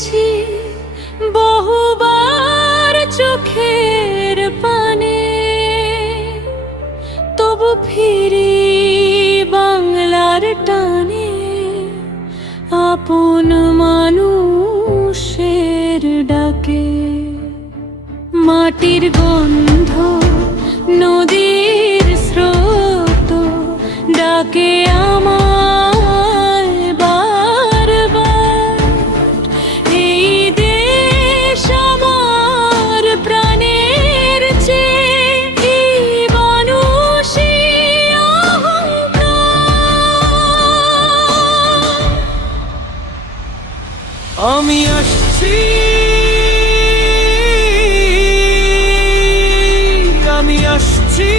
দেখেছি বহুবার চোখের পানে, তবু ফিরি বাংলার টানে, আপন মানুষের ডাকে। মাটির গন্ধ, নদীর স্রোত ডাকে আমায় বারবার। এই দেশ আমার প্রাণের চেয়ে, এই মানুষই অহংকার। আমি আসছি, আমি আসছি,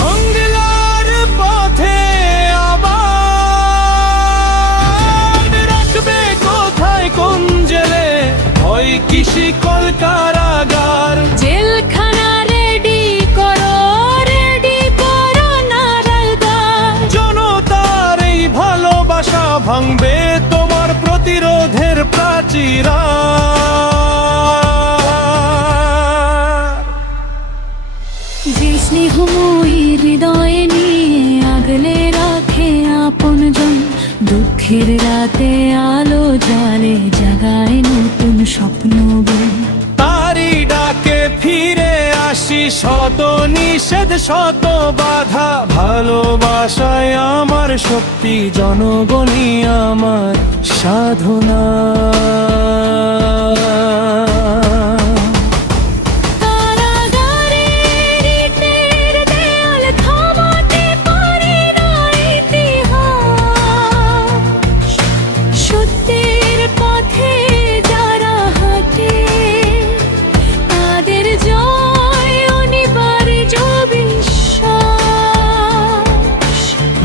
বাংলার পথে আবার। রাখবে কোথায় কোন জেলে, হয় কৃষি কল কারাগার। জেলখানা রেডি করো নারায়ণদার। জনতার এই ভালোবাসা ভাঙবে তোমার প্রতিরোধের প্রাচীরা। যে স্নেহময়ী হৃদয়ে নিয়ে আগলে রাখে আপনজন, দুঃখের রাতে আলো জ্বালে জাগায় নতুন স্বপ্ন বন। তারি ডাকে ফিরে আসি, শত নিষেধ শত বাধা। ভালোবাসায় আমার শক্তি, জনগণই আমার সাধনা।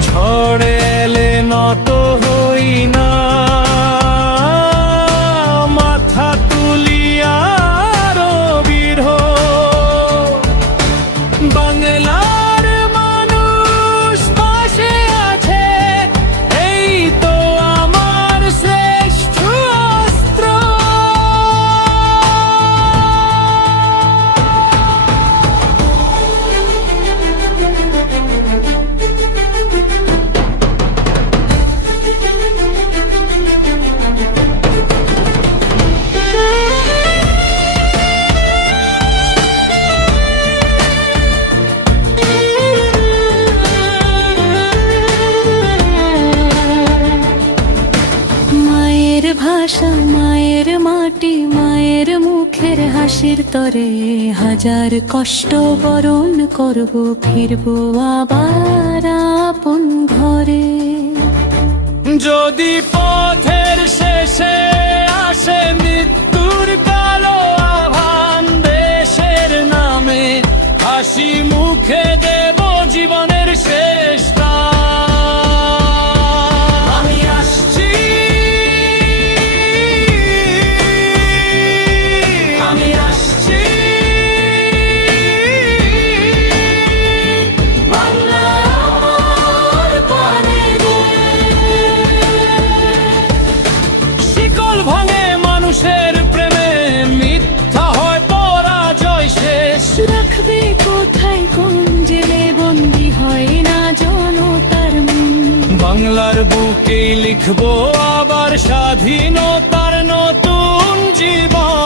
ঝড় এলে নত হই না, মাথা তুলিয়া রবির। বাংলার মানুষ পাশে আছে, এই তো আমার শ্রেষ্ঠ অস্ত্র। মায়ের ভাষা, মায়ের মাটি, মায়ের মুখের হাসির তরে হাজার কষ্ট বরণ করব, ফিরবো আবার আপন ঘরে। যদি পথের শেষে আসে মৃত্যুর কালো আহ্বান, দেশের নামে হাসি মুখে দেব জীবনের শেষ দান। আমি আসছি, আমি আসছি, বাংলা আমার প্রাণের। শিকল ভাঙে মানুষের প্রেমে, মিথ্যা হয় পরাজয় শেষ। রাখবে কোথায় কোন জেলে, বন্দী হয় না জনতার মন। বাংলার বুকেই লিখবো আবার স্বাধীনতার নতুন জীবন।